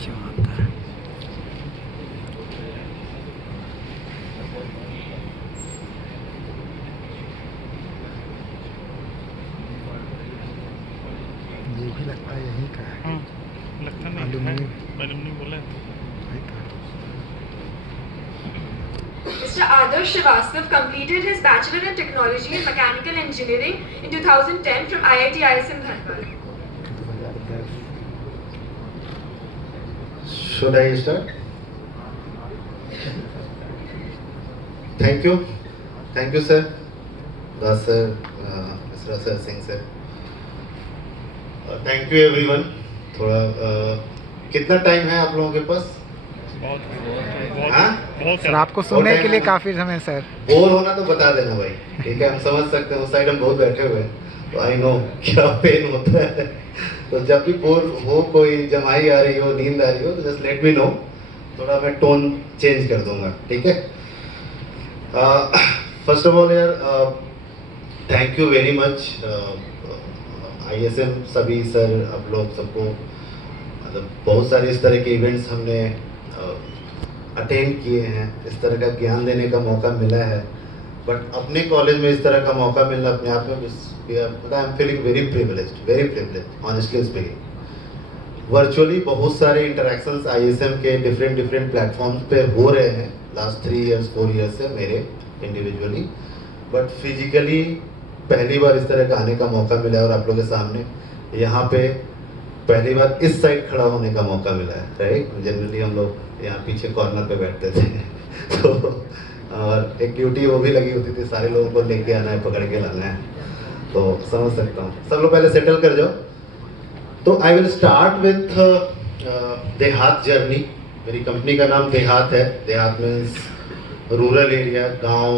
क्यों आता है? ये भी लगता है यहीं का है। लगता नहीं है, एल्युमिनियम मैंने नहीं बोला यहीं का है। Mr. Adarsh Srivastava completed his Bachelor in Technology in Mechanical Engineering in 2010 from IIT ISM Dhanbad. 2010। Should I start? Thank you sir, Das sir, Mr. Sir Singh sir. Thank you everyone. थोड़ा कितना time है आप लोगों के पास? बहुत sir आपको सुनने के लिए काफ़ी समय सर। बोर होना तो बता देना भाई, ठीक है? हम समझ सकते हैं, उस साइड हम बहुत बैठे हुए हैं तो आई नो क्या पेन होता है। तो जब भी बोर हो, कोई जमाई आ रही हो, नींद आ रही हो, तो जस्ट लेट मी नो, थोड़ा मैं टोन चेंज कर दूंगा, ठीक है? फर्स्ट ऑफ ऑल यार, thank you very much ISM सभी सर, आप लोग सबको, मतलब बहुत सारे इस तरह के इवेंट्स हमने अटेंड किए हैं, इस तरह का ज्ञान देने का मौका मिला है, बट अपने कॉलेज में इस तरह का मौका मिलना अपने आप में I am feeling very privileged honestly speaking. Virtually बहुत सारे इंटरेक्शंस ISM के डिफरेंट प्लेटफॉर्म्स पे हो रहे हैं लास्ट 3 इयर्स 4 इयर्स से मेरे इंडिविजुअली, बट फिजिकली पहली बार इस तरह का आने का मौका मिला है और आप लोगों के सामने यहाँ पे पहली बार इस साइड खड़ा होने का मौका मिला है, राइट? जनरली हम लोग यहाँ पीछे कॉर्नर पे बैठते थे तो और एक ड्यूटी वो भी लगी होती थी, सारे लोगों को लेके आना है, पकड़ के लाना है, तो समझ सकता हूँ। सब लोग पहले सेटल कर जाओ। तो आई विल स्टार्ट विथ देहात जर्नी। मेरी कंपनी का नाम देहात है। देहात मीन्स रूरल एरिया, गाँव।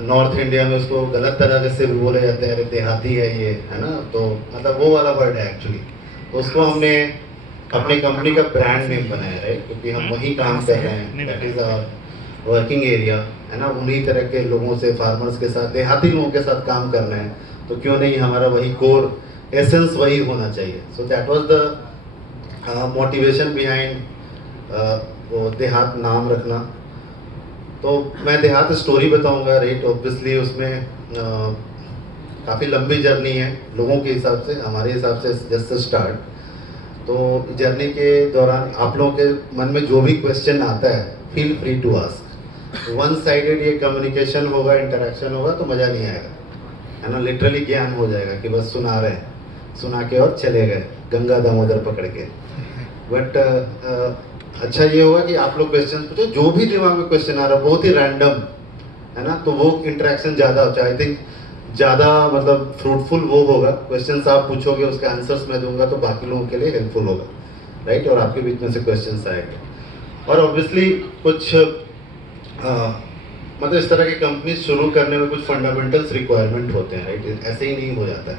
नॉर्थ इंडिया में उसको गलत तरह से भी बोले जाते हैं, अरे देहाती है ये, है ना? तो मतलब वो वाला वर्ड है एक्चुअली। तो उसको हमने अपनी कंपनी का ब्रांड नेम बनाया, राइट? क्योंकि हम वही काम कर रहे हैं, that is our working area, है ना? उन्हीं तरह के लोगों से, फार्मर्स के साथ, देहाती लोगों के साथ काम करना है, तो क्यों नहीं हमारा वही कोर एसेंस वही होना चाहिए। So that was the motivation behind वो देहात नाम रखना। तो मैं देहात स्टोरी बताऊंगा, राइट? ऑब्वियसली उसमें काफ़ी लंबी जर्नी है लोगों के हिसाब से, हमारे हिसाब से जस्ट स्टार्ट। तो जर्नी के दौरान आप लोगों के मन में जो भी क्वेश्चन आता है, feel free to ask. One sided ये कम्युनिकेशन होगा, इंटरेक्शन होगा तो मज़ा नहीं आएगा, है ना? लिटरली ज्ञान हो जाएगा कि बस सुना रहे हैं, सुना के और चले गए गंगा दामोदर पकड़ के। बट अच्छा ये होगा कि आप लोग क्वेश्चन पूछो, जो भी दिमाग में क्वेश्चन आ रहा है बहुत ही रैंडम, है ना? तो वो इंटरेक्शन ज़्यादा होता है, आई थिंक ज़्यादा मतलब फ्रूटफुल वो होगा। क्वेश्चंस आप पूछोगे, उसके आंसर्स मैं दूंगा, तो बाकी लोगों के लिए हेल्पफुल होगा, राइट? और आपके बीच में से क्वेश्चंस आएंगे। और ऑब्वियसली कुछ मतलब इस तरह की कंपनी शुरू करने में कुछ फंडामेंटल्स रिक्वायरमेंट होते हैं, राइट? ऐसे ही नहीं हो जाता है।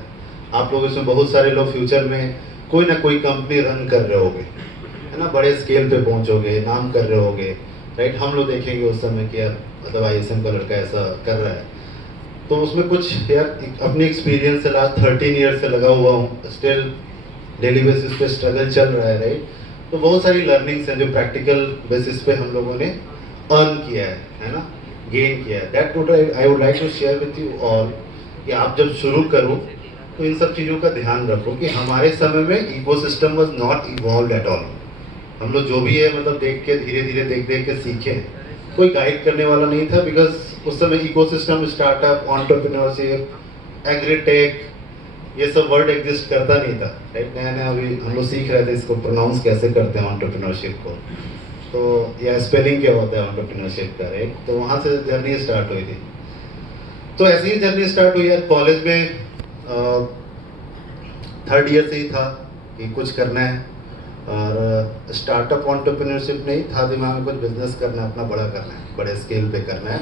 आप लोग इसमें बहुत सारे लोग फ्यूचर में कोई ना कोई कंपनी रन कर रहे होगे, है ना? बड़े स्केल पे पहुंचोगे, नाम कर रहे होगे, राइट? हम लोग देखेंगे उस समय कि यार मतलब ISM का लड़का ऐसा कर रहा है, तो उसमें कुछ यार अपनी एक्सपीरियंस से लास्ट 13 ईयर से लगा हुआ हूँ, स्टिल डेली बेसिस पे स्ट्रगल चल रहा है, राइट? तो बहुत सारी लर्निंग्स हैं जो प्रैक्टिकल बेसिस पे हम लोगों ने अर्न किया है ना? गेन किया है। That would I would like to share with you all कि आप जब शुरू करो तो इन सब चीज़ों का ध्यान रखो कि हमारे समय में ecosystem was not evolve at all. हम लोग जो भी है मतलब देख के धीरे धीरे देख के सीखे, कोई गाइड करने वाला नहीं था, बिकॉज उस समय इकोसिस्टम, स्टार्टअप, एंटरप्रेन्योरशिप, एग्रीटेक, ये सब वर्ड एग्जिस्ट करता नहीं था, राइट? नया नया अभी हम लोग सीख रहे थे इसको प्रोनाउंस कैसे करते हैं एंटरप्रेन्योरशिप को, तो या स्पेलिंग क्या होता है एंटरप्रेन्योरशिप का, राइट? तो वहाँ से जर्नी स्टार्ट हुई थी। तो ऐसी ही जर्नी स्टार्ट हुई है कॉलेज में। 3rd ईयर से ही था कि कुछ करना है, और स्टार्टअप एंटरप्रेन्योरशिप नहीं था दिमाग में, कुछ बिजनेस करना है, अपना बड़ा करना है, बड़े स्केल पे करना है।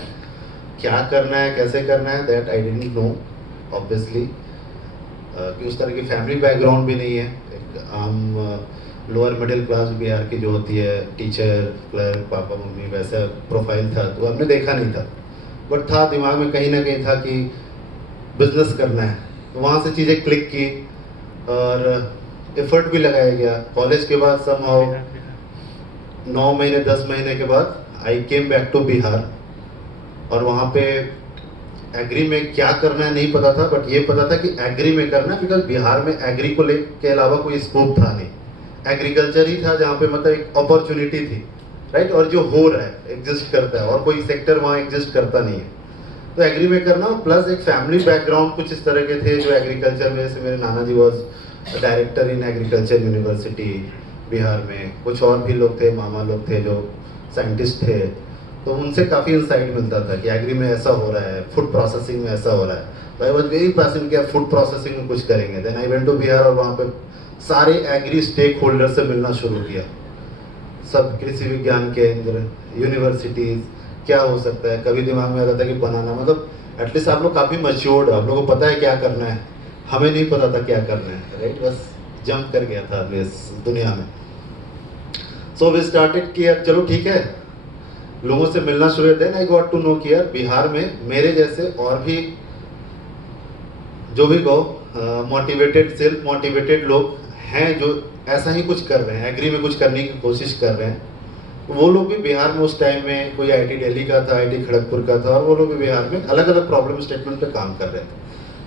क्या करना है, कैसे करना है, that I didn't know obviously, कि उस तरह की फैमिली बैकग्राउंड भी नहीं है। एक आम लोअर मिडिल क्लास बिहार की जो होती है, टीचर, क्लर्क, पापा मम्मी, वैसा प्रोफाइल था, तो हमने देखा नहीं था, बट था दिमाग में कहीं ना कहीं था कि बिजनेस करना है। तो वहाँ से चीज़ें क्लिक की, और एफर्ट भी लगाया गया। कॉलेज के बाद समहाउ 9 महीने 10 महीने के बाद आई केम बैक टू बिहार, और वहाँ पे एग्री में क्या करना है नहीं पता था, बट ये पता था कि एग्री में करना है, बिकॉज बिहार में एग्री को के अलावा कोई स्कोप था नहीं। एग्रीकल्चर ही था जहाँ पे मतलब एक अपॉर्चुनिटी थी, राइट, और जो हो रहा है एग्जिस्ट करता है, और कोई सेक्टर वहाँ एग्जिस्ट करता नहीं है। तो एग्री में करना, प्लस एक फैमिली बैकग्राउंड कुछ इस तरह के थे जो एग्रीकल्चर में, जैसे मेरे नाना जी was director in agriculture university Bihar में, कुछ और भी लोग थे, मामा लोग थे जो साइंटिस्ट थे, तो उनसे काफ़ी इंसाइट मिलता था कि एग्री में ऐसा हो रहा है, फूड प्रोसेसिंग में ऐसा हो रहा है। तो आई वॉज वेरी पैशनेट कि फूड प्रोसेसिंग में कुछ करेंगे। Then I went to Bihar, और वहाँ पे सारे एग्री स्टेक होल्डर से मिलना शुरू किया, सब कृषि विज्ञान केंद्र, यूनिवर्सिटीज़, क्या हो सकता है। कभी दिमाग में आता था कि बनाना, मतलब एटलीस्ट आप लोग काफ़ी मैच्योर्ड, आप लोगों को पता है क्या करना है, हमें नहीं पता था क्या करना है, राइट, बस जंप कर गया था इस दुनिया में। सो वी स्टार्टेड कि यार चलो ठीक है, लोगों से मिलना शुरू। Then I got to know कि यार बिहार में मेरे जैसे और भी जो भी मोटिवेटेड, सेल्फ मोटिवेटेड लोग हैं जो ऐसा ही कुछ कर रहे हैं, एग्री में कुछ करने की कोशिश कर रहे हैं। वो लोग भी बिहार में उस टाइम में, कोई आईटी दिल्ली का था, आईटी खड़गपुर का था, और वो लोग भी बिहार में अलग अलग प्रॉब्लम स्टेटमेंट पे काम कर रहे थे।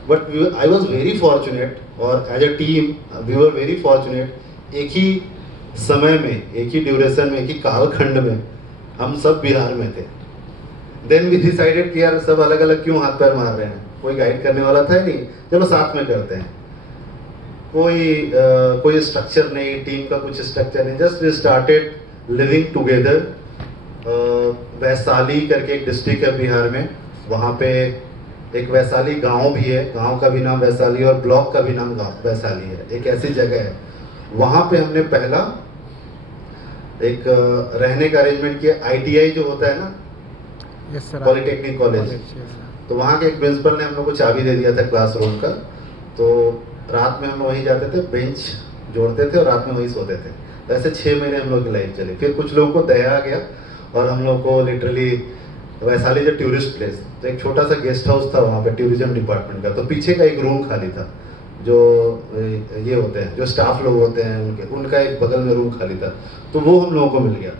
But I was very fortunate, और as a team we were very fortunate. एक ही समय में, एक ही ड्यूरेशन में, एक ही कालखंड में हम सब बिहार में थे। देन वी डिसाइडेड कि यार सब अलग अलग क्यों हाथ पैर मार रहे हैं, कोई गाइड करने वाला था ही नहीं, चलो साथ में करते हैं। कोई स्ट्रक्चर नहीं, टीम का कुछ स्ट्रक्चर नहीं, just we started living together. Vaishali करके एक डिस्ट्रिक्ट है बिहार में, वहाँ पे एक वैशाली गांव भी है, गांव का भी नाम वैशाली, और ब्लॉक का भी नाम वैशाली है। एक ऐसी जगह है, वहाँ पे हमने पहला एक रहने का अरेंजमेंट किया। आईटीआई जो होता है ना, यस सर, पॉलिटेक्निक कॉलेज, तो वहाँ के एक प्रिंसिपल ने हम लोग को चाबी दे दिया था क्लासरूम का। तो रात में हम वहीं जाते थे, बेंच जोड़ते थे और रात में वहीं सोते थे। तो ऐसे 6 महीने हम लोग की लाइफ चली। फिर कुछ लोगों को दया आ गया और हम लोग को लिटरली वैशाली जो टूरिस्ट प्लेस, तो एक छोटा सा गेस्ट हाउस था वहाँ पे टूरिज्म डिपार्टमेंट का, तो पीछे का एक रूम खाली था। जो ये होते हैं, जो स्टाफ लोग होते हैं उनका एक बगल में रूम खाली था, तो वो हम लोगों को मिल गया।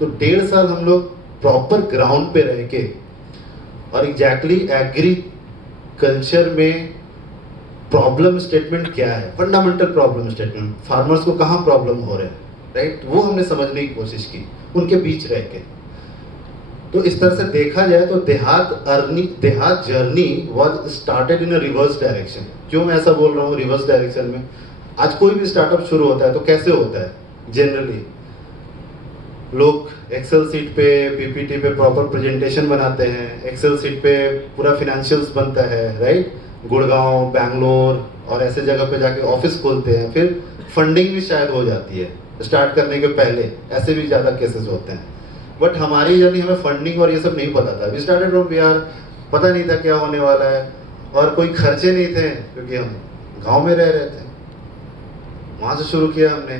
तो 1.5 साल हम लोग प्रॉपर ग्राउंड पे रह के, और एग्जैक्टली एग्रीकल्चर में प्रॉब्लम स्टेटमेंट क्या है, फंडामेंटल प्रॉब्लम स्टेटमेंट, फार्मर्स को कहाँ प्रॉब्लम हो रहे हैं, राइट, वो हमने समझने की कोशिश की उनके बीच रह के। तो इस तरह से देखा जाए तो देहात journey was started in a reverse direction. क्यों मैं ऐसा बोल रहा हूँ रिवर्स डायरेक्शन में? आज कोई भी स्टार्टअप शुरू होता है तो कैसे होता है? जनरली लोग एक्सेल सीट पे, पीपीटी पे प्रॉपर प्रेजेंटेशन बनाते हैं, एक्सेल सीट पे पूरा फिनेंशियल्स बनता है, राइट, गुड़गांव, बैंगलोर और ऐसे जगह पे जाके ऑफिस खोलते हैं, फिर फंडिंग भी शायद हो जाती है स्टार्ट करने के पहले, ऐसे भी ज़्यादा केसेस होते हैं। बट हमारी जर्नी, हमें फंडिंग और ये सब नहीं पता था। वी स्टार्टेड फ्रॉम बिहार, पता नहीं था क्या होने वाला है, और कोई खर्चे नहीं थे क्योंकि हम गांव में रह रहे थे। वहाँ से शुरू किया हमने।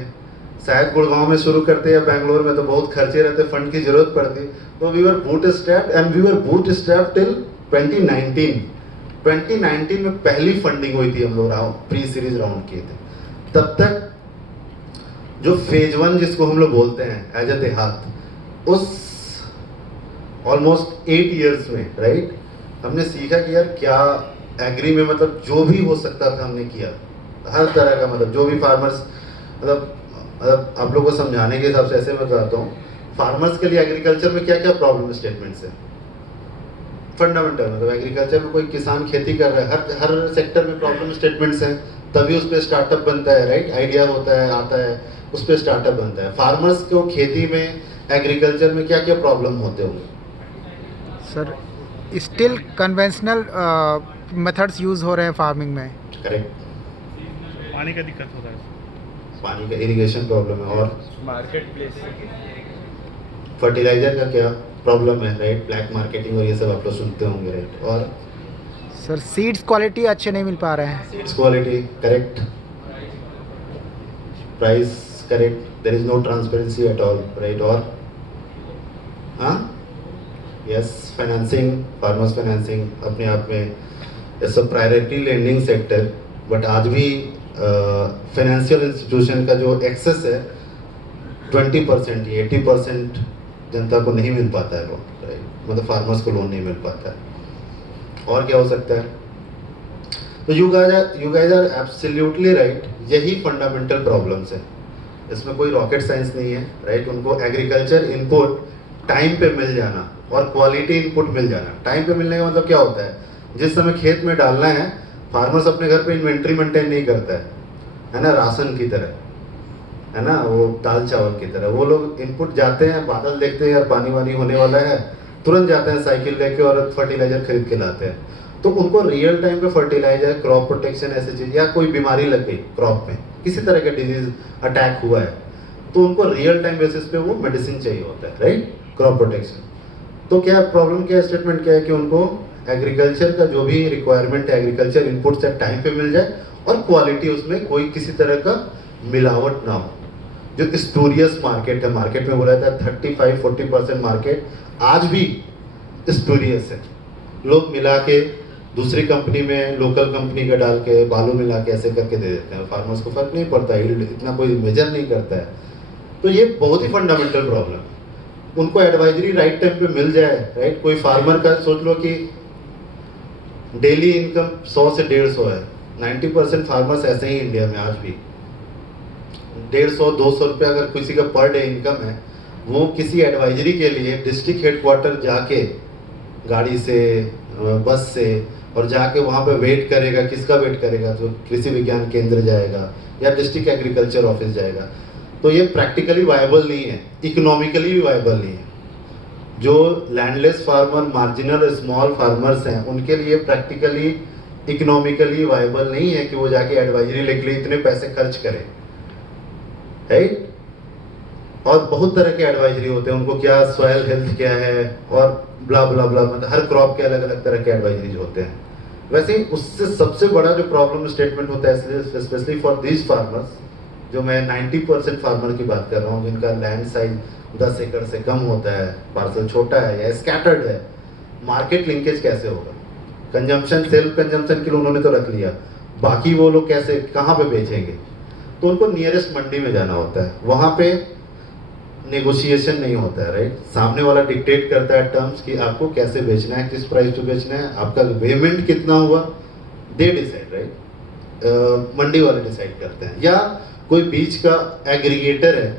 शायद गुड़गांव में शुरू करते या बैंगलोर में तो बहुत खर्चे रहते, फंड की जरूरत पड़ती। तो we were bootstrapped and we were bootstrapped till 2019। 2019 में पहली फंडिंग हुई थी, हम लोग प्री सीरीज राउंड किए थे। तब तक जो फेज 1 जिसको हम लोग बोलते हैं एज अ देहात, उस ऑलमोस्ट 8 इयर्स में, राइट, हमने सीखा कि यार क्या एग्री में मतलब जो भी हो सकता था हमने किया, हर तरह का, मतलब जो भी फार्मर्स, मतलब आप लोगों को समझाने के हिसाब से ऐसे मैं बताता हूँ, फार्मर्स के लिए एग्रीकल्चर में क्या क्या प्रॉब्लम स्टेटमेंट्स है फंडामेंटल। मतलब एग्रीकल्चर में कोई किसान खेती कर रहा है, हर सेक्टर में प्रॉब्लम स्टेटमेंट्स हैं, तभी उस पर स्टार्टअप बनता है, राइट, आइडिया होता है, आता है, उस पर स्टार्टअप बनता है। फार्मर्स को खेती में, एग्रीकल्चर में क्या क्या प्रॉब्लम होते होंगे? Sir, still conventional methods use हो रहे हैं फार्मिंग में। करेक्ट। पानी का दिक्कत होता है, पानी का इरिगेशन प्रॉब्लम है, और मार्केट प्लेस, फर्टिलाइजर का क्या प्रॉब्लम है, राइट, ब्लैक मार्केटिंग और ये सब आप लोग सुनते होंगे, राइट। और सर सीड्स क्वालिटी अच्छे नहीं मिल पा रहे हैं। Seeds quality correct, price correct, there is no transparency at all, right. और हाँ, यस, फाइनेंसिंग, फार्मर्स फाइनेंसिंग अपने आप में it's a priority lending sector, but आज भी फाइनेंशियल इंस्टीट्यूशन का जो एक्सेस है 20% 80% जनता को नहीं मिल पाता है लोन, राइट, मतलब फार्मर्स को लोन नहीं मिल पाता है। और क्या हो सकता है? तो you guys are absolutely right, यही फंडामेंटल प्रॉब्लम्स है, इसमें कोई रॉकेट साइंस नहीं है, राइट। उनको एग्रीकल्चर इनपुट टाइम पे मिल जाना और क्वालिटी इनपुट मिल जाना। टाइम पे मिलने का मतलब क्या होता है? जिस समय खेत में डालना है, फार्मर्स अपने घर पे इन्वेंट्री मेंटेन नहीं करता है ना, राशन की तरह, है ना, वो दाल चावल की तरह। वो लोग इनपुट जाते हैं, बादल देखते हैं यार पानी वानी होने वाला है, तुरंत जाते हैं साइकिल लेके और फर्टिलाइजर खरीद के लाते हैं। तो उनको रियल टाइम पे फर्टिलाइजर, क्रॉप प्रोटेक्शन, ऐसी चीज, या कोई बीमारी लग गई क्रॉप में, किसी तरह का डिजीज अटैक हुआ है, तो उनको रियल टाइम बेसिस पे वो मेडिसिन चाहिए होता है, राइट, क्रॉप प्रोटेक्शन। तो क्या प्रॉब्लम, क्या स्टेटमेंट क्या है कि उनको एग्रीकल्चर का जो भी रिक्वायरमेंट है, एग्रीकल्चर इनपुट से टाइम पे मिल जाए और क्वालिटी उसमें कोई किसी तरह का मिलावट ना हो। जो स्टूरियस मार्केट है, मार्केट में बोला जाता है 35-40% मार्केट आज भी स्टूरियस है। लोग मिला के दूसरी कंपनी में, लोकल कंपनी का डाल के, बालू मिला के ऐसे करके दे देते हैं, फार्मर्स को फर्क नहीं पड़ता, इतना कोई मेजर नहीं करता है। तो ये बहुत ही फंडामेंटल प्रॉब्लम। उनको एडवाइजरी राइट टाइम पे मिल जाए, राइट। कोई फार्मर का सोच लो कि डेली इनकम 100 से 150 है, 90% फार्मर्स ऐसे ही इंडिया में आज भी 150-200 रुपये अगर किसी का पर डे इनकम है, वो किसी एडवाइजरी के लिए डिस्ट्रिक्ट हेडक्वार्टर जाके गाड़ी से, बस से, और जाके वहाँ पे वेट करेगा। किसका वेट करेगा? जो कृषि विज्ञान केंद्र जाएगा या डिस्ट्रिक्ट एग्रीकल्चर ऑफिस जाएगा। तो ये प्रैक्टिकली वायबल नहीं है, इकोनॉमिकली भी वायबल नहीं है। जो landless farmer, marginal small farmers हैं, उनके लिए प्रैक्टिकली, इकोनॉमिकली वायबल नहीं है कि वो जाके एडवाइजरी लेके लिए इतने पैसे खर्च करें, राइट। और बहुत तरह के एडवाइजरी होते हैं, उनको क्या सॉइल हेल्थ क्या है और ब्ला ब्ला ब्ला, मतलब हर क्रॉप के अलग अलग तरह के एडवाइजरीज होते हैं। वैसे ही उससे सबसे बड़ा जो प्रॉब्लम स्टेटमेंट होता है, स्पेशली फॉर दीज फार्मर्स, जो मैं 90% फार्मर की बात कर रहा हूँ, जिनका लैंड साइज 10 एकड़ से कम होता है, पार्सल छोटा है या स्कैटर्ड है, मार्केट लिंकेज कैसे होगा? कंजम्पशन, सेल्फ कंजम्पशन के लिए उन्होंने तो रख लिया, बाकी वो लोग कैसे, कहाँ पे बेचेंगे? तो उनको नियरेस्ट मंडी में जाना होता है, वहाँ पे नेगोशिएशन नहीं होता है, राइट। सामने वाला डिक्टेट करता है टर्म्स कि आपको कैसे बेचना है, किस प्राइस पे बेचना है, आपका पेमेंट कितना हुआ, दे डिसाइड, राइट। मंडी वाले डिसाइड करते हैं, या कोई बीच का एग्रीगेटर है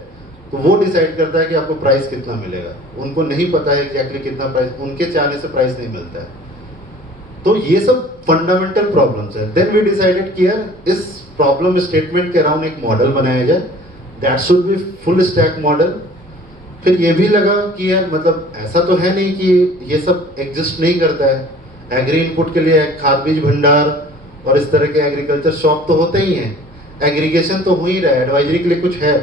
तो वो डिसाइड करता है कि आपको प्राइस कितना मिलेगा। उनको नहीं पता है एग्जैक्टली कितना प्राइस, उनके चाहने से प्राइस नहीं मिलता है। तो ये सब फंडामेंटल प्रॉब्लम्स है। देन वी डिसाइडेड कि यार इस प्रॉब्लम स्टेटमेंट के अराउंड एक मॉडल बनाया जाए, that should be full stack model. फिर ये भी लगा कि यार मतलब ऐसा तो है नहीं कि ये सब एग्जिस्ट नहीं करता है। एग्री इनपुट के लिए खाद बीज भंडार और इस तरह के एग्रीकल्चर शॉप तो होते ही हैं, एग्रीगेशन तो हो ही रहा है, एडवाइजरी के लिए कुछ है,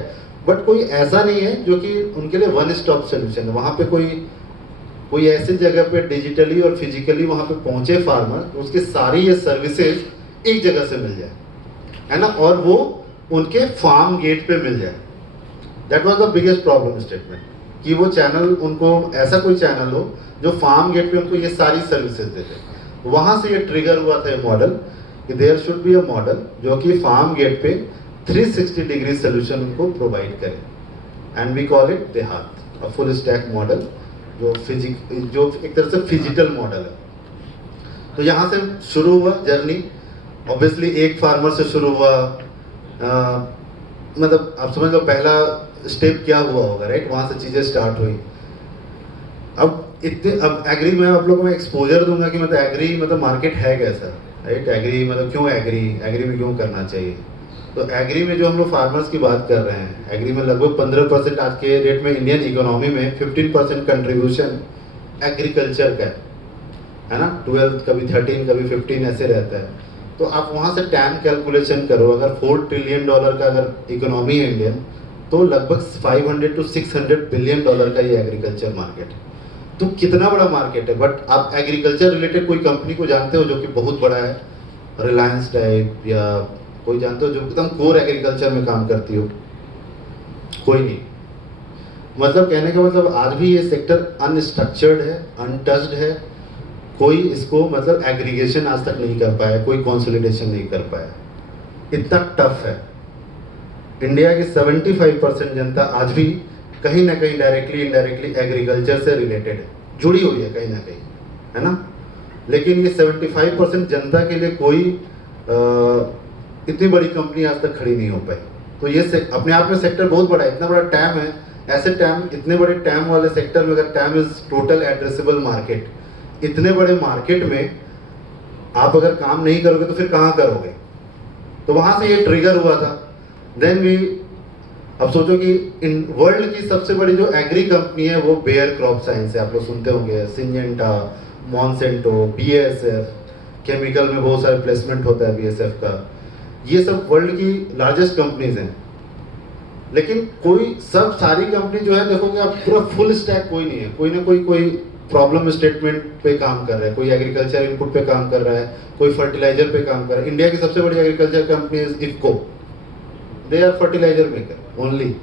बट कोई ऐसा नहीं है जो कि उनके लिए वन स्टॉप सोल्यूशन है। वहाँ पे कोई ऐसी जगह पे डिजिटली और फिजिकली वहाँ पे पहुँचे फार्मर, तो उसकी सारी ये सर्विसेज एक जगह से मिल जाए, है ना, और वो उनके फार्म गेट पे मिल जाए। That was the biggest problem statement, कि वो चैनल, उनको ऐसा कोई चैनल हो जो फार्म गेट पे उनको ये सारी सर्विसेज दे दे। वहाँ से ये ट्रिगर हुआ था ये मॉडल कि there should be a model जो कि फार्म गेट पे 360 डिग्री सोल्यूशन उनको प्रोवाइड करे, and we call it Dehaat, a full stack model, जो एक तरह से फिजिकल मॉडल है। तो यहाँ से शुरू हुआ जर्नी। ऑब्वियसली एक फार्मर से शुरू हुआ, मतलब आप समझ लो पहला स्टेप क्या हुआ होगा, राइट। वहाँ से चीज़ें स्टार्ट हुई। अब एग्री में आप लोगों को मैं एक्सपोजर दूंगा कि मतलब एग्री मतलब मार्केट है कैसा, राइट। एग्री मतलब क्यों एग्री में क्यों करना चाहिए। तो एग्री में जो हम लोग फार्मर्स की बात कर रहे हैं, एग्री में लगभग 15% आज के रेट में इंडियन इकोनॉमी में 15% कंट्रीब्यूशन एग्रीकल्चर का है ना, 12 कभी 13 कभी 15 ऐसे रहता है। तो आप वहाँ से टैन कैलकुलेशन करो, अगर $4 ट्रिलियन का अगर इकोनॉमी है इंडियन, तो लगभग 500 to 600 बिलियन डॉलर का ये एग्रीकल्चर मार्केट है। तो कितना बड़ा मार्केट है। बट आप एग्रीकल्चर रिलेटेड कोई कंपनी को जानते हो जो कि बहुत बड़ा है, रिलायंस टाइप, या कोई जानते हो जो एकदम कोर एग्रीकल्चर में काम करती हो? कोई नहीं। मतलब कहने का मतलब आज भी ये सेक्टर अनस्ट्रक्चर्ड है, अनटच्ड है। कोई इसको मतलब एग्रीगेशन आज तक नहीं कर पाया, कोई कंसोलिडेशन नहीं कर पाया। इतना टफ है। इंडिया की 75% जनता आज भी कहीं ना कहीं डायरेक्टली इनडायरेक्टली एग्रीकल्चर से रिलेटेड है, जुड़ी हुई है कहीं ना कहीं, है ना। लेकिन ये 75% जनता के लिए कोई इतनी बड़ी कंपनी आज तक खड़ी नहीं हो पाई। तो ये अपने आप में सेक्टर बहुत बड़ा है, इतना बड़ा टैम है। ऐसे टैम, इतने बड़े टैम वाले सेक्टर में, अगर time is total addressable market, इतने बड़े मार्केट में आप अगर काम नहीं करोगे तो फिर कहाँ करोगे। तो वहां से ये ट्रिगर हुआ था। देन वी, अब सोचो कि इन वर्ल्ड की सबसे बड़ी जो एग्री कंपनी है वो बेयर क्रॉप साइंस है। आप लोग सुनते होंगे, सिंजेंटा, मॉन्सेंटो, बीएसएफ, केमिकल में बहुत सारे प्लेसमेंट होता है बीएसएफ का। ये सब वर्ल्ड की लार्जेस्ट कंपनीज हैं। लेकिन कोई सब सारी कंपनी जो है, देखोगे आप, पूरा फुल स्टैक कोई नहीं है। कोई ना कोई प्रॉब्लम स्टेटमेंट पे काम कर रहा है, कोई एग्रीकल्चर इनपुट पे काम कर रहा है, कोई फर्टिलाइजर पे काम कर रहा है। इंडिया की सबसे बड़ी agriculture company is IFFCO, they are fertiliser maker only,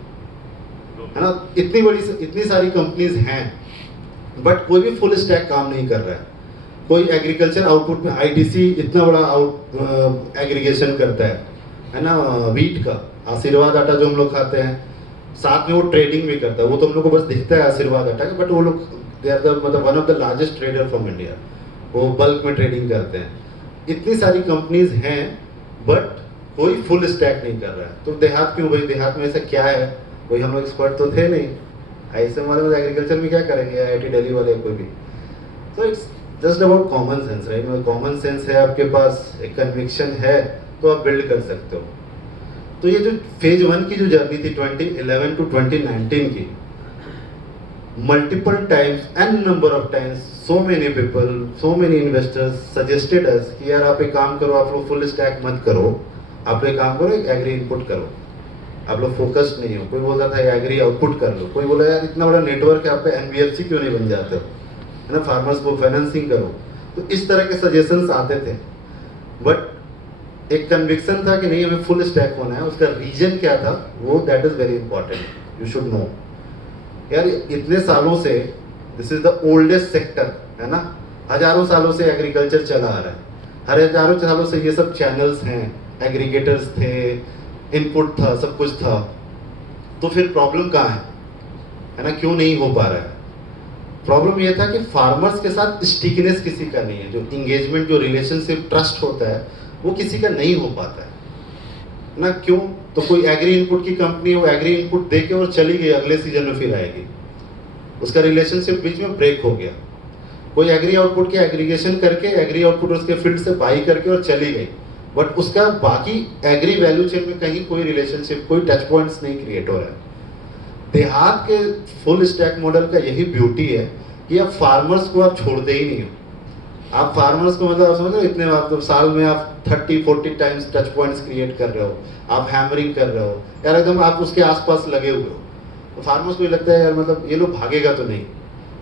है ना। इतनी सारी कंपनीज हैं, बट कोई भी फुल स्टैक काम नहीं कर रहा है। कोई एग्रीकल्चर आउटपुट में आईटीसी इतना बड़ा एग्रीगेशन करता है ना, वीट का आशीर्वाद आटा जो हम लोग खाते हैं, साथ में वो ट्रेडिंग भी करता है। वो तो हम लोग को बस दिखता है आशीर्वाद आटा का, बट वो लोग दे आर द, मतलब one of the largest trader from India. वो बल्क में ट्रेडिंग करते हैं। इतनी सारी कंपनीज हैं, बट कोई फुल स्टैक नहीं कर रहा है। तो देहात क्यों भाई, देहात में ऐसा क्या है? कोई हम लोग एक्सपर्ट तो थे नहीं। आईएसएम वाले एग्रीकल्चर में क्या करेंगे, आईआईटी दिल्ली वाले कोई भी। तो it's just about common sense, right. मतलब कॉमन सेंस है आपके पास, एक कन्विक्शन है, तो आप बिल्ड कर सकते हो। तो ये जो फेज 1 की जो जर्नी थी 2011 टू 2019 की, multiple times and number of times so many people, so many investors suggested अस कि यार आप एक काम करो, आप लोग फुल स्टैक मत करो, आप एक काम करो, एक एग्री इनपुट करो। आप लोग फोकस्ड नहीं हो। कोई बोलता था एग्री आउटपुट कर लो, कोई बोला यार इतना बड़ा नेटवर्क है, आप पे एनबीएफसी क्यों नहीं बन जाते हो, है ना, फार्मर्स को फाइनेंसिंग करो। तो इस तरह के सजेशंस आते थे, बट एक कन्विक्शन था कि नहीं, हमें फुल स्टैक होना है। उसका रीजन क्या था, वो that is very important, you should know. यार इतने सालों से, this is the oldest sector, है ना। हजारों सालों से एग्रीकल्चर चला आ रहा है। हर हजारों सालों से ये सब चैनल्स हैं, एग्रीगेटर्स थे, इनपुट था, सब कुछ था। तो फिर प्रॉब्लम कहाँ है ना, क्यों नहीं हो पा रहा है? प्रॉब्लम ये था कि फार्मर्स के साथ स्टिकनेस किसी का नहीं है। जो इंगेजमेंट, जो रिलेशनशिप, ट्रस्ट होता है, वो किसी का नहीं हो पाता है ना। क्यों? तो कोई एग्री इनपुट की कंपनी, वो एग्री इनपुट दे के और चली गई, अगले सीजन में फिर आएगी, उसका रिलेशनशिप बीच में ब्रेक हो गया। कोई एग्री आउटपुट की एग्रीगेशन करके, एग्री आउटपुट उसके फील्ड से बाई करके और चली गई, बट उसका बाकी एग्री वैल्यू चेन में कहीं कोई रिलेशनशिप, कोई टच पॉइंट्स नहीं क्रिएट हो रहा है। देहात के फुल स्टैक मॉडल का यही ब्यूटी है कि अब फार्मर्स को आप छोड़ते ही नहीं हो। आप फार्मर्स को, मतलब आप समझ रहे हो, इतने आप तो साल में आप 30-40 टाइम्स टच पॉइंट्स क्रिएट कर रहे हो, आप हैमरिंग कर रहे हो यार, एकदम आप उसके आसपास लगे हुए हो। तो फार्मर्स को लगता है यार, मतलब ये लोग भागेगा तो नहीं।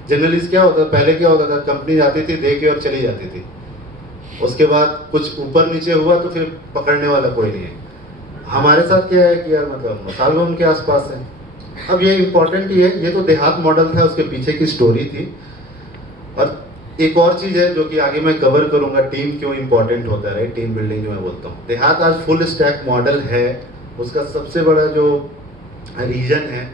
जनरली क्या होता था, पहले क्या होता था, कंपनी जाती थी, दे के और चली जाती थी। उसके बाद कुछ ऊपर नीचे हुआ तो फिर पकड़ने वाला कोई नहीं है। हमारे साथ क्या है कि यार, मतलब साल में उनके आसपास है। अब ये इंपॉर्टेंट ही है, ये तो देहात मॉडल था, उसके पीछे की स्टोरी थी। और एक और चीज है जो कि आगे मैं कवर करूंगा, टीम क्यों इंपॉर्टेंट होता है, टीम बिल्डिंग जो मैं बोलता हूँ। देहात आज फुल स्टैक मॉडल है, उसका सबसे बड़ा जो रीजन है,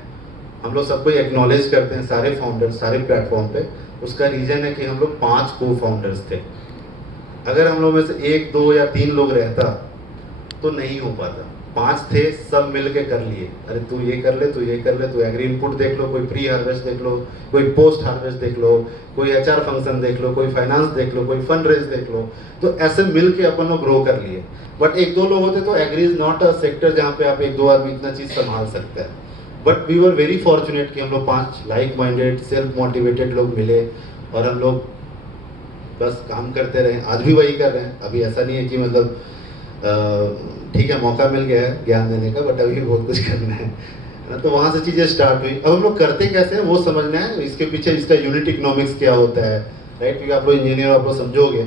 हम लोग सबको एक्नॉलेज करते हैं, सारे फाउंडर्स, सारे प्लेटफॉर्म पे, उसका रीजन है कि हम लोग 5 को फाउंडर्स थे। अगर हम लोग में से 1, 2 या 3 लोग रहता तो नहीं हो पाता। 5 थे, सब मिल के कर लिए। अरे तू ये कर ले, तू ये कर ले, तू एग्री इनपुट देख लो, कोई प्री हार्वेस्ट देख लो, कोई पोस्ट हार्वेस्ट देख लो, कोई एचआर फंक्शन देख लो, कोई फाइनेंस देख लो, कोई फंड रेज देख लो। तो ऐसे मिल के अपन लोग ग्रो कर लिए। बट 1-2 लोग होते तो agri is not a sector जहाँ पे आप 1-2 आदमी इतना चीज संभाल सकते हैं। But we were very fortunate कि हम लोग 5 लाइक माइंडेड, सेल्फ मोटिवेटेड लोग मिले और हम लोग बस काम करते रहे। आज भी वही कर रहे हैं। अभी ऐसा नहीं है कि मतलब ठीक है मौका मिल गया है ज्ञान देने का, बट अभी बहुत कुछ करना है ना। तो वहाँ से चीज़ें स्टार्ट हुई। अब हम लोग करते कैसे हैं वो समझना है, इसके पीछे इसका यूनिट इकोनॉमिक्स क्या होता है, राइट। क्योंकि आप लोग इंजीनियर, आप लोग समझोगे,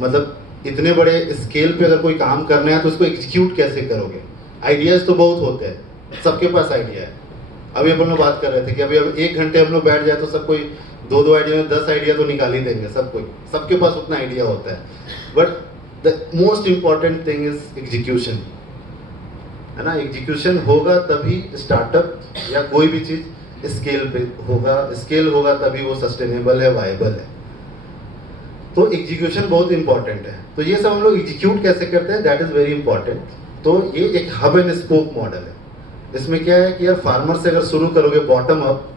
मतलब इतने बड़े स्केल पे अगर कोई काम करना है तो उसको एग्जीक्यूट कैसे करोगे। आइडियाज़ तो बहुत होते हैं, सबके पास आइडिया है। अभी अपन लोग बात कर रहे थे कि अभी 1 घंटे हम लोग बैठ जाए तो सब कोई 2-2 आइडिया में 10 आइडिया तो निकाल ही देंगे, सबके पास उतना आइडिया होता है। But the most important thing is execution, है ना। एग्जीक्यूशन होगा तभी स्टार्टअप या कोई भी चीज स्केल पे होगा, स्केल होगा तभी वो सस्टेनेबल है, वायबल है। तो एग्जीक्यूशन बहुत इंपॉर्टेंट है। तो ये सब हम लोग एग्जीक्यूट कैसे करते हैं, दैट इज वेरी इंपॉर्टेंट। तो ये एक हब एंड स्पोक मॉडल है। इसमें क्या है कि यार फार्मर से अगर शुरू करोगे बॉटम अप,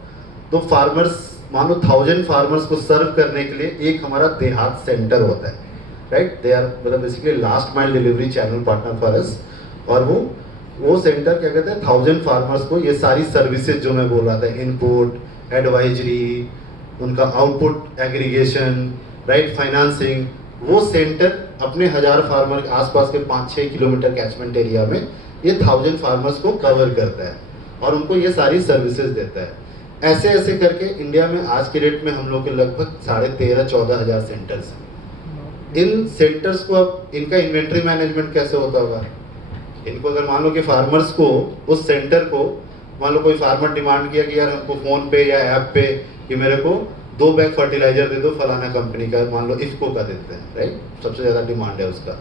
तो फार्मर्स मान लो 1000 फार्मर्स को सर्व करने के लिए एक हमारा देहात सेंटर होता है, राइट। दे आर मतलब basically last mile delivery channel partner for us. और वो सेंटर क्या कहते हैं, 1000 फार्मर्स को ये सारी सर्विसेज जो मैं बोल रहा था, इनपुट, एडवाइजरी, उनका आउटपुट एग्रीगेशन, राइट, फाइनेंसिंग, वो सेंटर अपने 1000 फार्मर आसपास के 5-6 किलोमीटर कैचमेंट एरिया में ये 1000 फार्मर्स को कवर करता है और उनको ये सारी सर्विसेज देता है। ऐसे ऐसे करके इंडिया में आज के डेट में हम लोग के लगभग 13,500-14 हज़ार सेंटर्स हैं। इन सेंटर्स को अब इनका इन्वेंट्री मैनेजमेंट कैसे होता होगा, इनको अगर मान लो कि फार्मर्स को उस सेंटर को मान लो कोई फार्मर डिमांड किया कि यार हमको फोन पे या ऐप पे कि मेरे को 2 बैग फर्टिलाइजर दे दो फलाना कंपनी का, मान लो इफ्को का देते हैं, राइट, सबसे ज़्यादा डिमांड है उसका,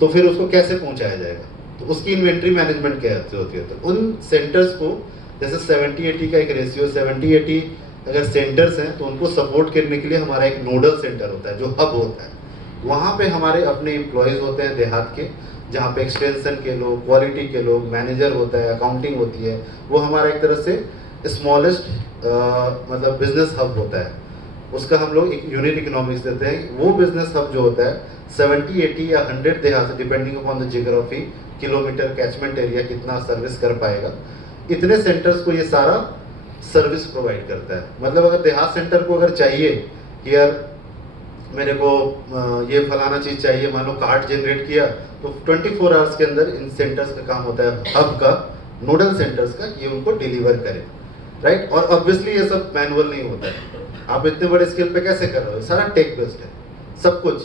तो फिर उसको कैसे पहुंचाया जाएगा, तो उसकी इन्वेंट्री मैनेजमेंट कैसे होती है। तो उन सेंटर्स को जैसे 70-80 का एक रेशियो, 70-80 अगर सेंटर्स हैं तो उनको सपोर्ट करने के लिए हमारा एक नोडल सेंटर होता है जो हब होता है। वहाँ पे हमारे अपने एम्प्लॉयज़ होते हैं देहात के, जहाँ पे एक्सटेंशन के लोग, क्वालिटी के लोग, मैनेजर होता है, अकाउंटिंग होती है। वो हमारा एक तरह से स्मॉलेस्ट मतलब बिजनेस हब होता है, उसका हम लोग एक यूनिट इकोनॉमिक्स देते हैं। वो बिजनेस हब जो होता है 70-80 या 100 देहात से depending upon the geography, kilometre catchment area कितना सर्विस कर पाएगा, इतने सेंटर्स को ये सारा सर्विस प्रोवाइड करता है। मतलब अगर देहात सेंटर को अगर चाहिए कि यार मेरे को ये फलाना चीज़ चाहिए, मान लो कार्ड जनरेट किया, तो 24 आवर्स के अंदर इन सेंटर्स का काम होता है, हब का, नोडल सेंटर्स का, ये उनको डिलीवर करे, राइट। और ऑब्वियसली ये सब मैनुअल नहीं होता है, आप इतने बड़े स्केल पे कैसे कर रहे हो, सारा टेक बेस्ड है सब कुछ।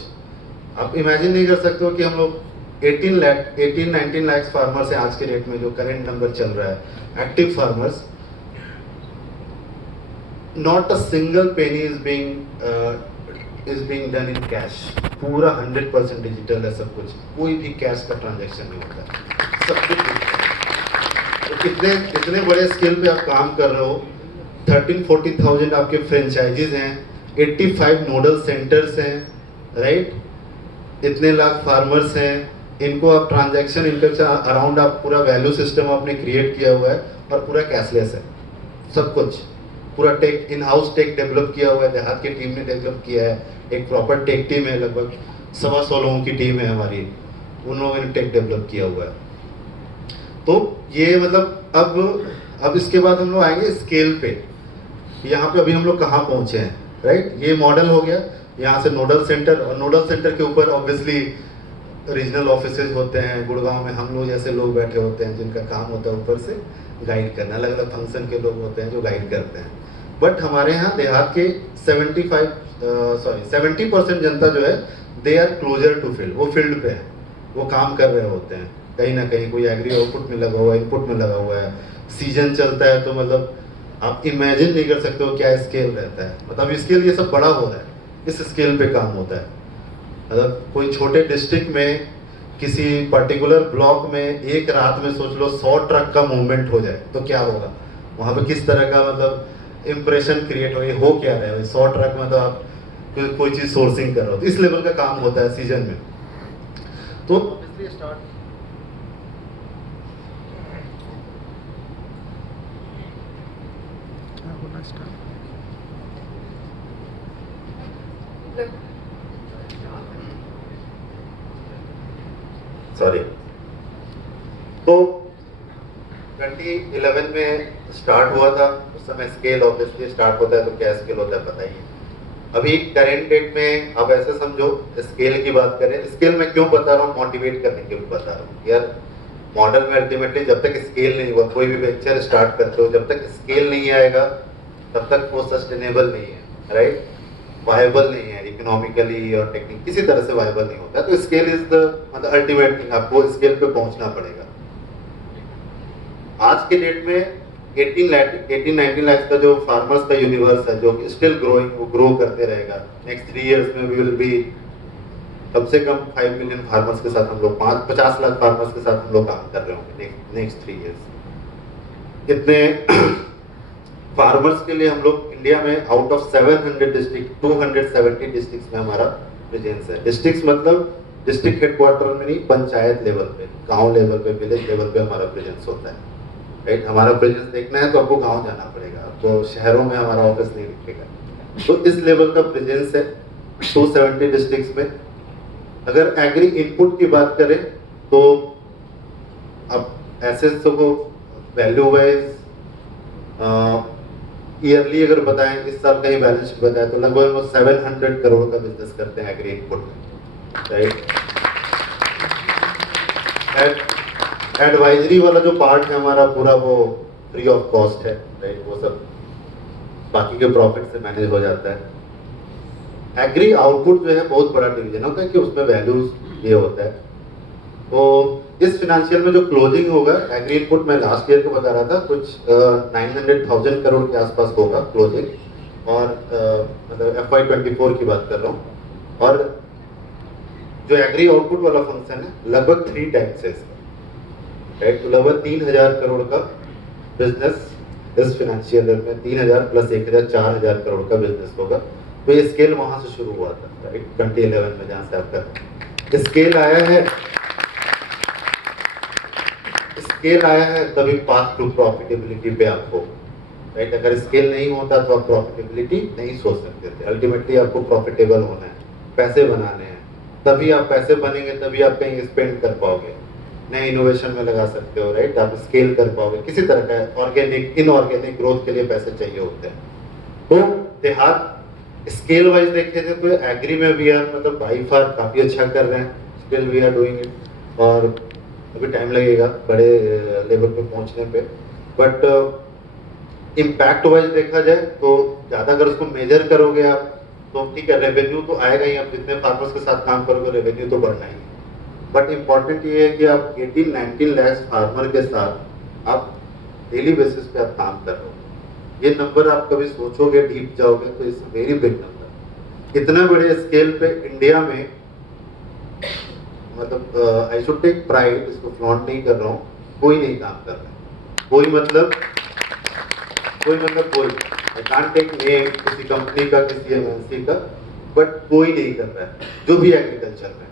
आप इमेजिन नहीं कर सकते हो कि हम लोग 18-19 लाख फार्मर्स हैं आज के डेट में, जो करेंट नंबर चल रहा है active farmers, not a single penny is being done in cash, पूरा 100% डिजिटल है सब कुछ, कोई भी कैश का ट्रांजैक्शन नहीं होता, सब कुछ तो इतने बड़े स्केल पे आप काम कर रहे हो, 13-40,000 आपके फ्रेंचाइजीज हैं, 85 नोडल सेंटर्स हैं, राइट, इतने लाख फार्मर्स हैं, इनको आप ट्रांजैक्शन इनका अराउंड आप पूरा वैल्यू सिस्टम आपने क्रिएट किया हुआ है और पूरा कैशलेस है सब कुछ, पूरा tech in house tech develop किया हुआ है, देहात की टीम ने डेवलप किया है, एक प्रॉपर टेक टीम है, लगभग 125 लोगों की टीम है हमारी, उन लोगों ने टेक डेवलप किया हुआ है। तो ये मतलब अब इसके बाद हम लोग आएंगे स्केल पे, यहाँ पे अभी हम लोग कहाँ पहुँचे हैं, राइट। ये मॉडल हो गया, यहाँ से नोडल सेंटर, और नोडल सेंटर के ऊपर ऑब्वियसली रीजनल ऑफिसेज होते हैं, गुड़गांव में हम लोग जैसे लोग बैठे होते हैं जिनका काम होता है ऊपर से गाइड करना, अलग अलग फंक्शन के लोग होते हैं जो गाइड करते हैं। बट हमारे यहाँ देहात के 70% जनता जो है they are closer to field, वो फील्ड पे है, वो काम कर रहे होते हैं, कहीं ना कहीं कोई एग्री आउटपुट में लगा हुआ है, इनपुट में लगा हुआ है, सीजन चलता है, तो मतलब आप इमेजिन नहीं कर सकते हो क्या स्केल रहता है, मतलब स्केल ये सब बड़ा हो रहा है, इस स्केल पे काम होता है। मतलब कोई छोटे डिस्ट्रिक्ट में किसी पर्टिकुलर ब्लॉक में एक रात में सोच लो 100 ट्रक का मूवमेंट हो जाए तो क्या होगा, वहाँ पे किस तरह का मतलब इम्प्रेशन क्रिएट हो क्या रहा है, 100 ट्रक मतलब आप कोई चीज़ सोर्सिंग कर रहे हो, तो इस लेवल का काम होता है सीजन में। तो सॉरी, तो 2011 में स्टार्ट हुआ था, उस समय स्केल ऑब्वियसली स्टार्ट होता है तो क्या स्केल होता है पता ही है। अभी करेंट डेट में आप ऐसे समझो, स्केल की बात करें, स्केल में क्यों बता रहा हूँ, मोटिवेट करने के लिए बता रहा हूँ यार। मॉडल में अल्टीमेटली जब तक स्केल नहीं हुआ, कोई भी वेंचर स्टार्ट करते हो, जब तक स्केल नहीं आएगा तब तक वो सस्टेनेबल नहीं है, राइट, वायबल नहीं है, इकोनॉमिकली और टेक्निक किसी तरह से वायबल नहीं होता। तो स्केल इज द मतलब अल्टीमेट थिंग, आपको स्केल पे पहुंचना पड़ेगा। आज के डेट में 18-19 लाख का जो फार्मर्स का यूनिवर्स है, जो स्टिल ग्रोइंग, वो ग्रो करते रहेगा। नेक्स्ट 3 इयर्स में वी विल बी कम से कम 5 मिलियन फार्मर्स के साथ हम लोग 50 लाख फार्मर्स के साथ हम लोग काम कर रहे होंगे नेक्स्ट 3 इयर्स। इतने फार्मर्स के लिए हम लोग इंडिया में आउट ऑफ 700 डिस्ट्रिक्ट 270 डिस्ट्रिक्ट्स में हमारा प्रेजेंस है। डिस्ट्रिक्ट्स मतलब डिस्ट्रिक्ट हेडक्वार्टर में नहीं, पंचायत लेवल पे, गांव लेवल पे, विलेज लेवल पे हमारा प्रेजेंस होता है, राइट। हमारा प्रेजेंस देखना है तो आपको गांव जाना पड़ेगा, तो शहरों में हमारा ऑफिस नहीं दिखेगा। तो इस लेवल का प्रेजेंस है 270 डिस्ट्रिक्ट्स में। अगर एग्री इनपुट की बात करें तो अब एसेट्स को वैल्यू वाइज ईयरली अगर बताएं, इस साल का ही बैलेंस शीट बताएं तो लगभग 700 करोड़ का बिजनेस करते हैं एग्री इनपुट में, राइट। एडवाइजरी वाला जो पार्ट है हमारा पूरा वो फ्री ऑफ कॉस्ट है, राइट। वो सब बाकी के प्रॉफिट से मैनेज हो जाता है। एग्री आउटपुट जो है बहुत बड़ा डिवीजन होता है कि उसमें वैल्यूज ये होता है। तो इस फिनेंशियल में जो क्लोजिंग होगा एग्री इनपुट में लास्ट ईयर को बता रहा था कुछ 900,000 करोड़ के आसपास होगा क्लोजिंग, और मतलब FY24 की बात कर रहा हूँ। और जो एग्री आउटपुट वाला फंक्शन है लगभग 3 टाइम्स है इसका, राइट। तो लगभग 3,000 करोड़ का बिजनेस इस फिनेंशियल ईयर में 3,000 प्लस 1,000 4,000 करोड़ का बिजनेस होगा। तो ये स्केल वहां से शुरू हुआ था, राइट, 2011 में, जहां से आपका स्केल आया है तभी पाथ टू प्रॉफिटेबिलिटी पे आपको, राइट। अगर स्केल नहीं होता तो आप प्रॉफिटेबिलिटी नहीं सोच सकते थे। अल्टीमेटली आपको प्रॉफिटेबल होना है, पैसे बनाने हैं, तभी आप पैसे बनेंगे, तभी आप कहीं स्पेंड कर पाओगे, नए इनोवेशन में लगा सकते हो, राइट। आप स्केल कर पाओगे, किसी तरह का ऑर्गेनिक इनऑर्गेनिक ग्रोथ के लिए पैसे चाहिए होते हैं। तो देहात स्केल वाइज देखे थे तो एग्री में वी आर मतलब बाई फार काफी अच्छा कर रहे हैं, still we are doing it, और अभी टाइम लगेगा बड़े लेवल पे पहुंचने पे। बट इम्पैक्ट वाइज देखा जाए तो ज्यादा अगर उसको मेजर करोगे आप तो ठीक है, रेवेन्यू तो आएगा ही, आप जितने फार्मर्स के साथ काम करोगे रेवेन्यू तो बढ़ना ही है। बट इम्पॉर्टेंट ये है कि आप 18-19 लाख फार्मर के साथ आप डेली बेसिस पे आप काम कर रहे हो। ये नंबर आप कभी सोचोगे, डीप जाओगे तो इट्स वेरी बिग नंबर। इतना बड़े स्केल पे इंडिया में, मतलब आई शुड टेक प्राइड, इसको फ्लॉन्ट नहीं कर रहा हूँ, कोई नहीं काम कर रहा है। कोई मतलब कोई आई कांट टेक नेम किसी कंपनी का, किसी एमएनसी का, बट कोई नहीं कर रहा है जो भी एग्रीकल्चर में,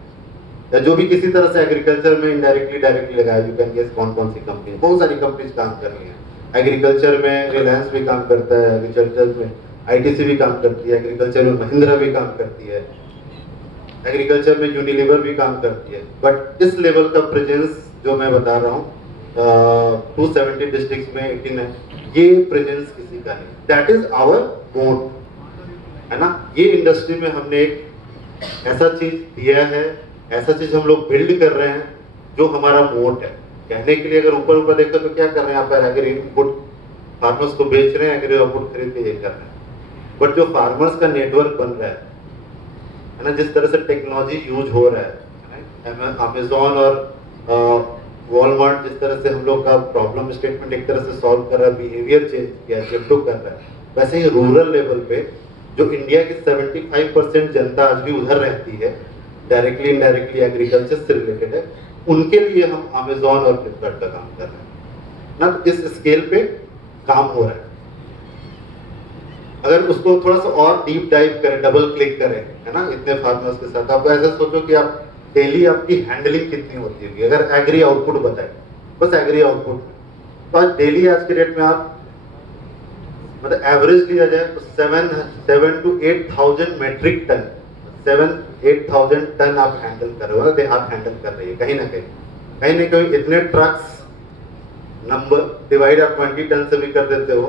या जो भी किसी तरह से एग्रीकल्चर में इनडायरेक्टली डायरेक्टली लगाया। यू कैन गेस कौन कौन सी कंपनी, बहुत सारी कंपनीज काम कर रही हैं एग्रीकल्चर में। रिलायंस भी काम करता है एग्रीकल्चर में, ITC भी काम करती है एग्रीकल्चर में, महिंद्रा भी काम करती है एग्रीकल्चर में, यूनिलीवर भी काम करती है। बट इस लेवल का प्रेजेंस जो मैं बता रहा हूँ 270 डिस्ट्रिक्ट्स में 18 है, ये प्रेजेंस किसी का नहीं। दैट इज आवर मोड, है ना। ये इंडस्ट्री में हमने एक ऐसा चीज दिया है, ऐसा चीज हम लोग बिल्ड कर रहे हैं जो हमारा मोट है। कहने के लिए अगर ऊपर देखो तो क्या कर रहे हैं आप, एग्री इनपुट फार्मर्स को बेच रहे हैं, एग्री आउटपुट खरीद के ये कर रहे हैं। बट जो फार्मर्स का नेटवर्क बन रहा है ना, जिस तरह से टेक्नोलॉजी यूज हो रहा है, अमेजोन और वॉलमार्ट जिस तरह से हम लोग का प्रॉब्लम स्टेटमेंट एक तरह से सॉल्व कर रहा है, बिहेवियर चेंज किया है, कर रहा है, वैसे ही रूरल लेवल पे जो इंडिया की 75% जनता आज भी उधर रहती है, डायरेक्टली इनडायरेक्टली एग्रीकल्चर से रिलेटेड है, उनके लिए हम अमेजोन और फ्लिपकार्ट का काम कर रहे हैं ना। तो इस स्केल पे काम हो रहा है। अगर उसको थोड़ा सा और डीप डाइव करें, डबल क्लिक करें, है ना, इतने फार्मर्स के साथ, आपको ऐसा सोचो कि आप डेली आपकी हैंडलिंग कितनी होती होगी। अगर एग्री आउटपुट बताए, बस एग्री आउटपुट, तो आज डेली आज के डेट में आप मतलब एवरेज लिया जाए तो 7 to 8,000 मेट्रिक टन, 7-8,000 टन आप हैंडल कर रहे हो, देहात हैंडल कर रही है। कहीं ना कहीं इतने ट्रक्स नंबर डिवाइड आप 20 टन से भी कर देते हो,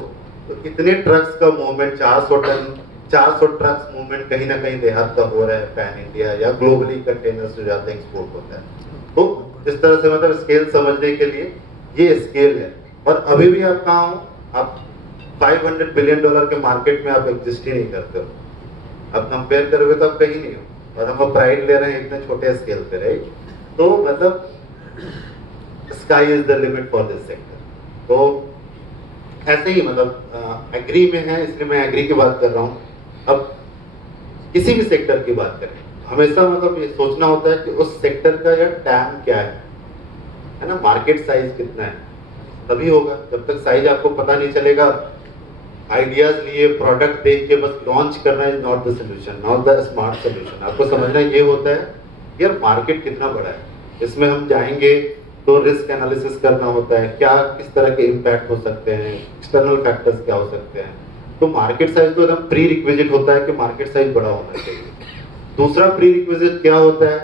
तो इतने ट्रक्स का मूवमेंट 400 ट्रक्स मूवमेंट कहीं ना कहीं देहात का हो रहा है, पैन इंडिया या ग्लोबली कंटेनर्स जो जाते हैं एक्सपोर्ट होता है। तो इस तरह से मतलब स्केल समझने के लिए ये स्केल है। और अभी भी आप कहाँ हो, आप $500 बिलियन के मार्केट में आप एग्जिस्ट ही नहीं करते हो। अब कंपेयर करोगे तो आप कहीं नहीं हो, और हम प्राइड ले रहे हैं इतने छोटे स्केल पे, राइट। तो मतलब sky is the limit for this sector. तो ऐसे ही मतलब एग्री में है, इसलिए मैं एग्री की बात कर रहा हूँ। अब किसी भी सेक्टर की बात करें, हमेशा मतलब ये सोचना होता है कि उस सेक्टर का या टैम क्या है ना, मार्केट साइज कितना है, तभी होगा। जब तक साइज आपको पता नहीं चलेगा, आइडियाज लिए प्रोडक्ट देख के बस लॉन्च करना is not the solution, not the smart solution. आपको समझना ये होता है यार मार्केट कितना बड़ा है, इसमें हम जाएंगे तो रिस्क एनालिसिस करना होता है, क्या किस तरह के इम्पैक्ट हो सकते हैं, एक्सटर्नल फैक्टर्स क्या हो सकते हैं। तो मार्केट साइज तो एकदम प्री रिक्विजिट होता है कि मार्केट साइज बड़ा होना चाहिए। दूसरा प्री रिक्विजिट क्या होता है,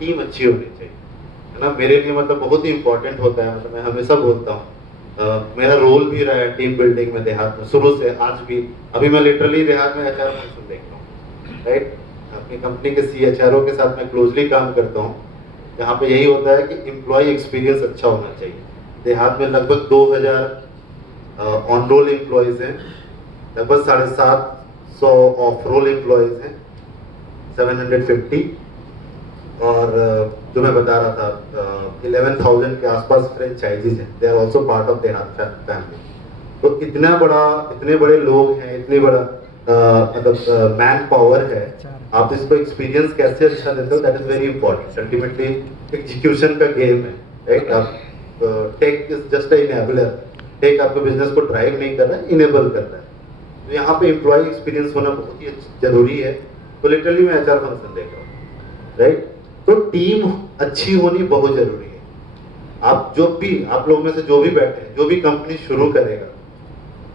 टीम अच्छी होनी चाहिए, है ना। मेरे लिए मतलब बहुत ही इंपॉर्टेंट होता है, मतलब मैं हमेशा बोलता हूँ मेरा रोल भी रहा है टीम बिल्डिंग में देहात में, शुरू से आज भी। अभी मैं लिटरली देहात में एचआर फंक्शन देख रहा हूँ, राइट। अपनी कंपनी के सीएचआरओ के साथ मैं क्लोजली काम करता हूँ, जहाँ पे यही होता है कि एम्प्लॉय एक्सपीरियंस अच्छा होना चाहिए। देहात में लगभग 2000 ऑन रोल एम्प्लॉयज हैं, लगभग 750 ऑफ रोल एम्प्लॉयज हैं, 750, और जो मैं बता रहा था 11,000 के आसपास फ्रेंचाइजीज हैं, they are also part of Dehaat family. तो इतने बड़े लोग हैं, इतने बड़ा मतलब मैन पावर है, आप इसको एक्सपीरियंस कैसे अच्छा देते हो, that is very important. Ultimately execution का गेम है, राइट। आप tech is just a enabler, tech आपके बिजनेस को ड्राइव नहीं कर रहा है, इनेबल कर रहा है। तो यहाँ पे एम्प्लॉय एक्सपीरियंस होना बहुत ही जरूरी है। तो लिटरली मैं एचआर फंक्शन देख रहा हूँ, राइट। तो टीम अच्छी होनी बहुत जरूरी है। आप लोग में से जो भी बैठे हैं, जो भी कंपनी शुरू करेगा,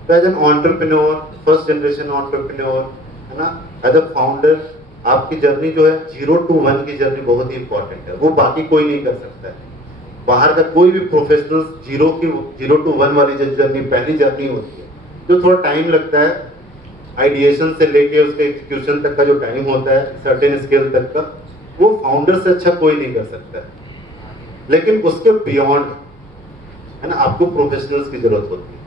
तो as an entrepreneur, first generation entrepreneur, है ना, एज अ फाउंडर, आपकी जर्नी जो है 0 to 1 की जर्नी बहुत ही इंपॉर्टेंट है, वो बाकी कोई नहीं कर सकता है। बाहर का कोई भी प्रोफेशनल 0 to 1 वाली जो जर्नी, पहली जर्नी होती है, जो थोड़ा टाइम लगता है, आइडिएशन से लेके उसके एग्जीक्यूशन तक का जो टाइम होता है, सर्टेन स्केल तक का, वो फाउंडर से अच्छा कोई नहीं कर सकता है। लेकिन उसके बियॉन्ड, है ना, आपको प्रोफेशनल्स की जरूरत होती है।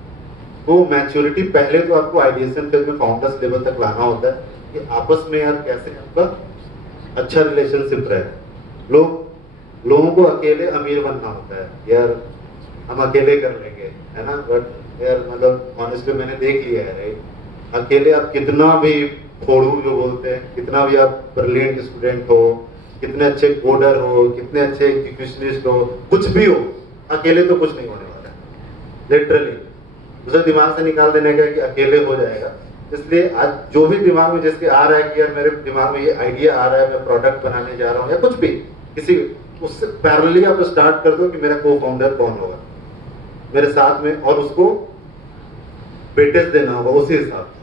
तो मैच्योरिटी पहले तो आपको आइडिएशन फेज में फाउंडर्स लेवल तक लाना होता है कि आपस में यार कैसे आपका अच्छा रिलेशनशिप रहे। लोगों को अकेले अमीर बनना होता है, यार हम अकेले कर लेंगे, है ना, बट यार मतलब ऑनेस्टली मैंने देख लिया है, राइट। अकेले आप कितना भी फोड़ू जो बोलते हैं, कितना भी आप ब्रिलियंट स्टूडेंट हो, कितने अच्छे कोडर हो, कितने अच्छे एग्जीक्यूशनिस्ट हो, कुछ भी हो, अकेले तो कुछ नहीं होने वाला है, लिटरली। उसे दिमाग से निकाल देने का कि अकेले हो जाएगा। इसलिए आज जो भी दिमाग में जिसके आ रहा है कि यार मेरे दिमाग में ये आइडिया आ रहा है, मैं प्रोडक्ट बनाने जा रहा हूँ या कुछ भी, किसी उससे पैरेलली आप स्टार्ट कर दो कि मेरा को फाउंडर कौन होगा मेरे साथ में, और उसको वेटेज देना होगा उसी हिसाब से।